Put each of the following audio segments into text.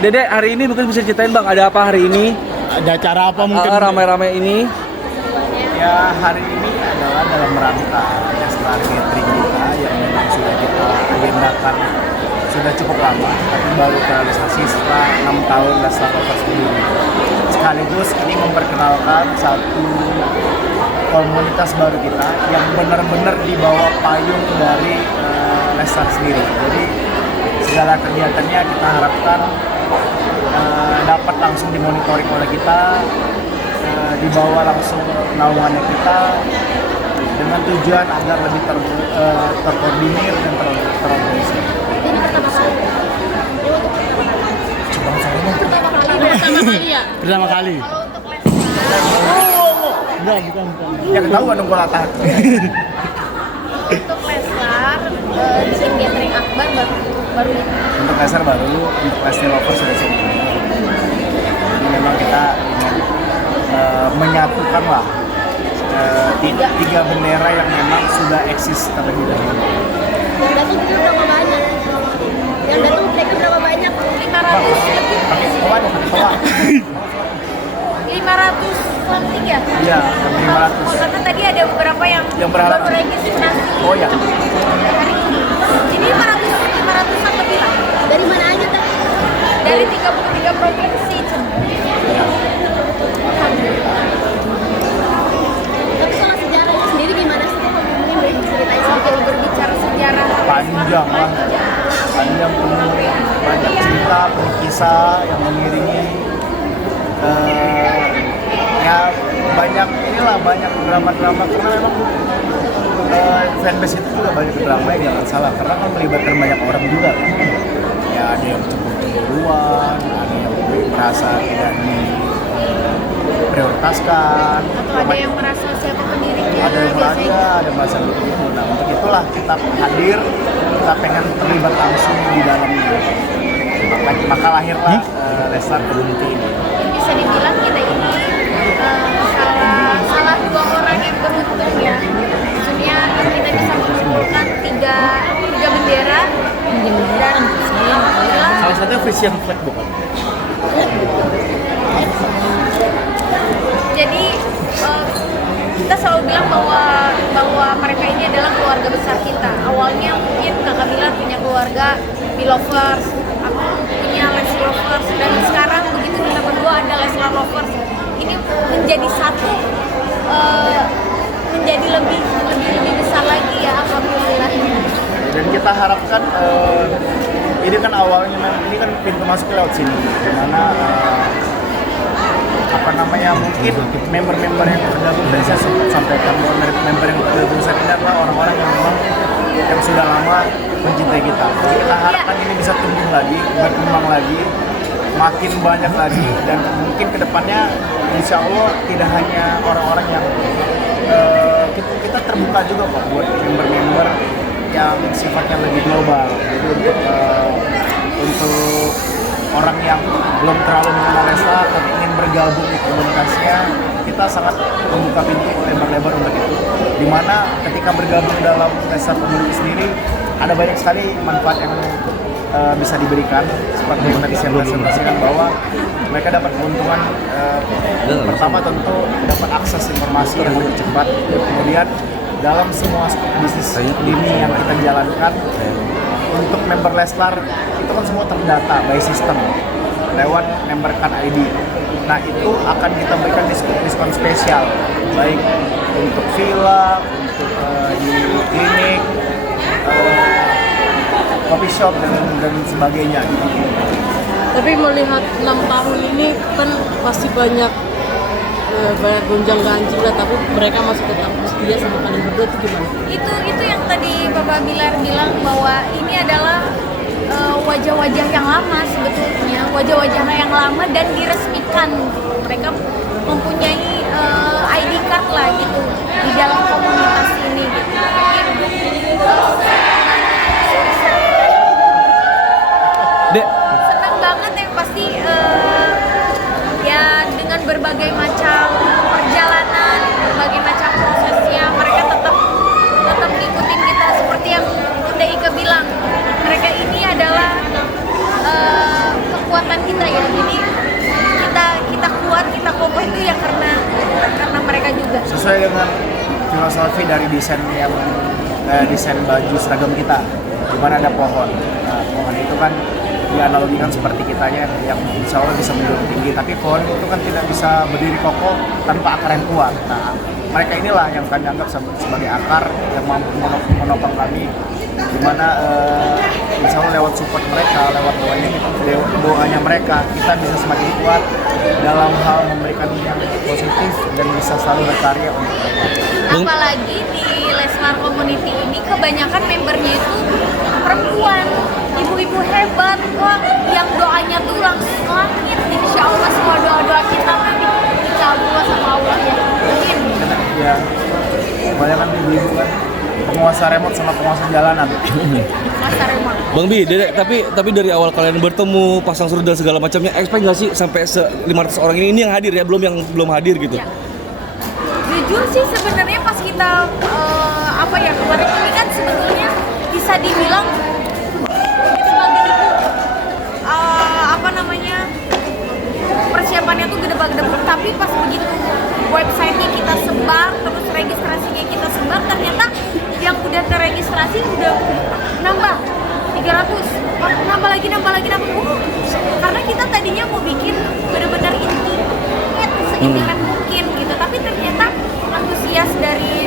Dede, hari ini mungkin bisa ceritain Bang, ada apa hari ini? Ada acara apa mungkin? Ramai-ramai ini. Ya, hari ini adalah dalam rangka Leslar Gathering kita yang memang sudah kita agendakan sudah cukup lama, tapi baru terrealisasi setelah 6 tahun Leslar Lovers sendiri. Sekaligus ini memperkenalkan satu komunitas baru kita yang benar-benar di bawah payung dari Leslar sendiri. Jadi segala kegiatannya kita harapkan dapat langsung dimonitoring oleh kita, dibawa langsung naungannya kita dengan tujuan agar lebih terkoordinir dan terorganisir. Ini pertama kali. Coba saya Pertama kali ya? Pertama kali. Kalau untuk Leslar, Enggak, bukan. ya ketahuan dong gua latar. untuk Leslar bikin gathering akbar baru ini. Untuk Leslar baru, untuk Leslar Lovers sudah cukup. Ini memang kita ingin menyatukan lah tiga bendera yang memang sudah eksis terlebih dahulu. Yang datang itu berapa banyak? Yang datang mereka berapa banyak? 500 lebih. Pakai kawan, kawan. 500 something ya? Iya, sampai 500. Karena tadi ada beberapa yang berharap. baru registrasi Oh ya. hari ini. Jadi 500-an lebih lah. Dari mana aja tuh? Dari 33 provinsi. Ya. Tapi kalau sejarahnya sendiri gimana sih? Mungkin boleh ceritain sedikit berbicara sejarah. Panjang lah, panjang penuh banyak cerita, penuh kisah yang mengiringi ya banyak inilah banyak drama-drama karena memang fanbase itu juga banyak drama yang jangan salah karena kan melibatkan banyak orang juga kan. Ya ada yang cemburu-cemburuan, ada yang merasa tidak diprioritaskan, Atau ada yang merasa siapa pendirinya? ada yang merasa begitu. Nah untuk itulah kita hadir, kita pengen terlibat langsung di dalamnya. Maka lahirlah Leslar Community ini. Bisa dibilang kita ini salah dua orang yang beruntung ya. Maksudnya kita bisa mengumpulkan tiga bendera dan alhamdulillah Salah satunya Frisian Flag bukan? jadi kita selalu bilang bahwa mereka ini adalah keluarga besar kita. Awalnya mungkin kakak bilang punya keluarga Belovers, aku punya Leslar Lovers, dan sekarang begitu kita berdua ada Leslar Lovers. Ini menjadi satu, menjadi lebih besar lagi ya, alhamdulillah. Dan kita harapkan ini kan awalnya ini kan pintu masuk lewat sini, dimana mungkin member-member yang tergabung dari saya sampaikan bahwa member yang tergabung saat ini adalah orang-orang yang memang yang sudah lama mencintai kita. Jadi kita harapkan ini bisa tumbuh lagi, berkembang lagi, makin banyak lagi, dan mungkin kedepannya insya Allah tidak hanya orang-orang yang kita terbuka juga kok buat member-member yang sifatnya lebih global. Jadi untuk orang yang belum terlalu mengenal Leslar tapi ingin bergabung di komunitasnya, kita sangat membuka pintu lebar-lebar untuk itu. Dimana ketika bergabung dalam Leslar Community sendiri, ada banyak sekali manfaat yang bisa diberikan. Seperti yang tadi saya presentasikan bahwa mereka dapat keuntungan pertama tentu dapat akses informasi yang lebih cepat. Kemudian dalam semua bisnis ini yang kita jalankan, untuk member Leslar itu kan semua terdata by system lewat member card ID. Nah itu akan kita berikan diskon spesial baik untuk villa, untuk di klinik, coffee shop dan sebagainya. Tapi melihat 6 tahun ini kan pasti banyak gonjang ganjil lah, tapi mereka masih tetap setia sama kalian berdua, itu gimana? Itu yang tadi Bapak Bilar bilang bahwa ini adalah wajah-wajah yang lama sebetulnya, wajah-wajah yang lama dan diresmikan. Mereka mempunyai ID card lah gitu di dalam komunitas ini gitu. Dek, Senang banget yang pasti ya dengan berbagai macam perjalanan, berbagai macam prosesnya mereka tetap ngikutin kita seperti yang Bunda Ika bilang. Mereka ini adalah kekuatan kita kita ya. Jadi kita kuat, kita kokoh itu ya karena mereka juga. Sesuai dengan filosofi dari desain baju seragam kita, di mana ada pohon. Nah, pohon itu kan dianalogikan seperti kitanya yang insya Allah bisa menjunjung tinggi, tapi pohon itu kan tidak bisa berdiri kokoh tanpa akar yang kuat. Nah, mereka inilah yang kami anggap sebagai akar yang mampu menopang kami, di mana insya Allah lewat support mereka, lewat doanya mereka, kita bisa semakin kuat dalam hal memberikan yang positif dan bisa selalu berkarya untuk mereka. Apalagi di Leslar Community ini kebanyakan membernya itu perempuan, ibu-ibu hebat, wah, yang doanya tuh langsung langit. Insya Allah semua doa-doa kita nanti dikabul sama Allah ya. Amin. Ya, kebanyakan ibu-ibu kan penguasa remote sama penguasa jalanan. Masa remang. Bang Bi, tapi dari awal kalian bertemu, pasang surut dan segala macamnya, expect nggak sih sampai 500 orang ini yang hadir ya, belum hadir gitu? Ya. Jujur sih sebenarnya pas kita kemarin ini kan sebetulnya bisa dibilang sebagai persiapannya tuh gede-gede, tapi pas begitu websitenya kita sebar, terus registrasinya kita sebar, ternyata yang udah terregistrasi udah nambah 300, nambah lagi. Karena kita tadinya mau bikin benar-benar seintimate mungkin gitu, tapi ternyata antusias dari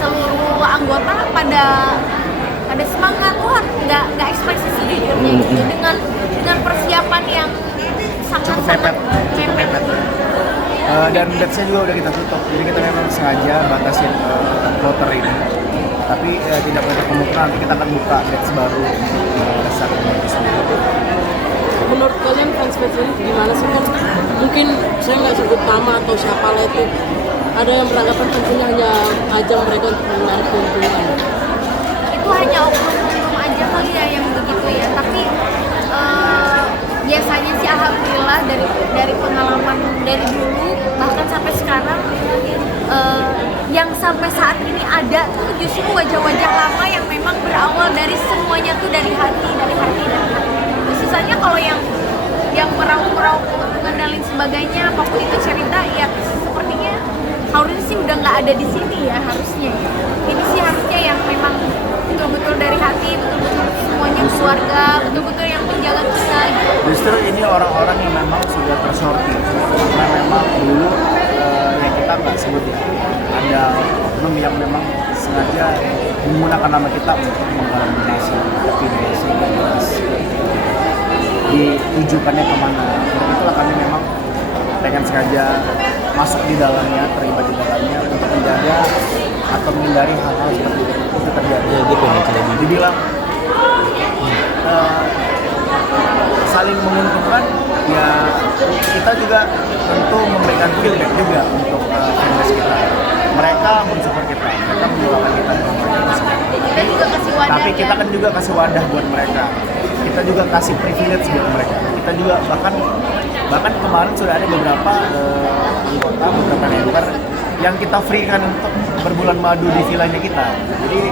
seluruh anggota pada semangat, wah nggak ekspresi sejujurnya gitu, dengan persiapan yang Cukup sangat mepet. Dan batch-nya juga udah kita tutup, jadi kita memang sengaja batasin kloter ini. Tapi tidak menutup kemungkinan nanti kita akan buka batch baru dasar sendiri. Menurut kalian fans ini gimana sih kan? Mungkin saya nggak sebut nama atau siapa lah itu. Ada yang beranggapan tentunya hanya ajang mereka untuk mencari keuntungan. itu hanya oknum-oknum aja kali ya yang begitu ya, tapi biasanya sih alhamdulillah dari pengalaman dari dulu bahkan sampai sekarang yang sampai saat ini ada tuh justru wajah-wajah lama yang memang berawal dari semuanya tuh dari hati. Sisanya kalau yang merauk-merauk ngendalin sebagainya apapun itu cerita ya sepertinya harusnya sih udah nggak ada di sini ya harusnya. Ini sih harusnya yang memang betul-betul dari hati, betul-betul semuanya keluarga, betul-betul yang menjaga kita gitu. Justru ini orang-orang yang memang sudah tersortir, karena memang dulu yang kita nggak sebut ya, ada oknum yang memang sengaja menggunakan nama kita untuk menggalang donasi, tapi donasi nggak jelas ditujukannya kemana. Untuk itulah kami memang pengen sengaja masuk di dalamnya, terlibat di dalamnya untuk menjaga atau menghindari hal-hal seperti itu terjadi. Ya, dia pengen cerita. Dibilang saling menguntungkan, ya kita juga tentu memberikan feedback juga untuk fanbase kita. Mereka mensupport kita, mereka mendoakan kita dengan mereka. Kita juga kasih wadah. Tapi kita kan juga kasih wadah buat mereka. Kita juga kasih privilege buat mereka. Kita juga bahkan kemarin sudah ada beberapa anggota, beberapa member yang kita free kan untuk berbulan madu di villanya kita. Jadi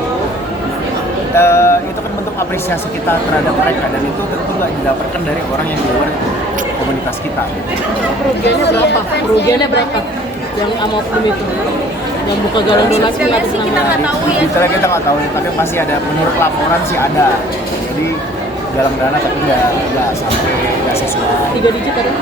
itu kan bentuk apresiasi kita terhadap mereka, dan itu tentu nggak didapatkan dari orang yang di luar komunitas kita. Kerugiannya berapa yang sama oknum itu yang buka galang donasi Sebenarnya atas sih kita nama nggak tahu ya. Detailnya kita nggak tahu, tapi pasti ada, menurut laporan sih ada. Jadi galang dana tapi nggak sampai nggak sesuai. 3 digit ada.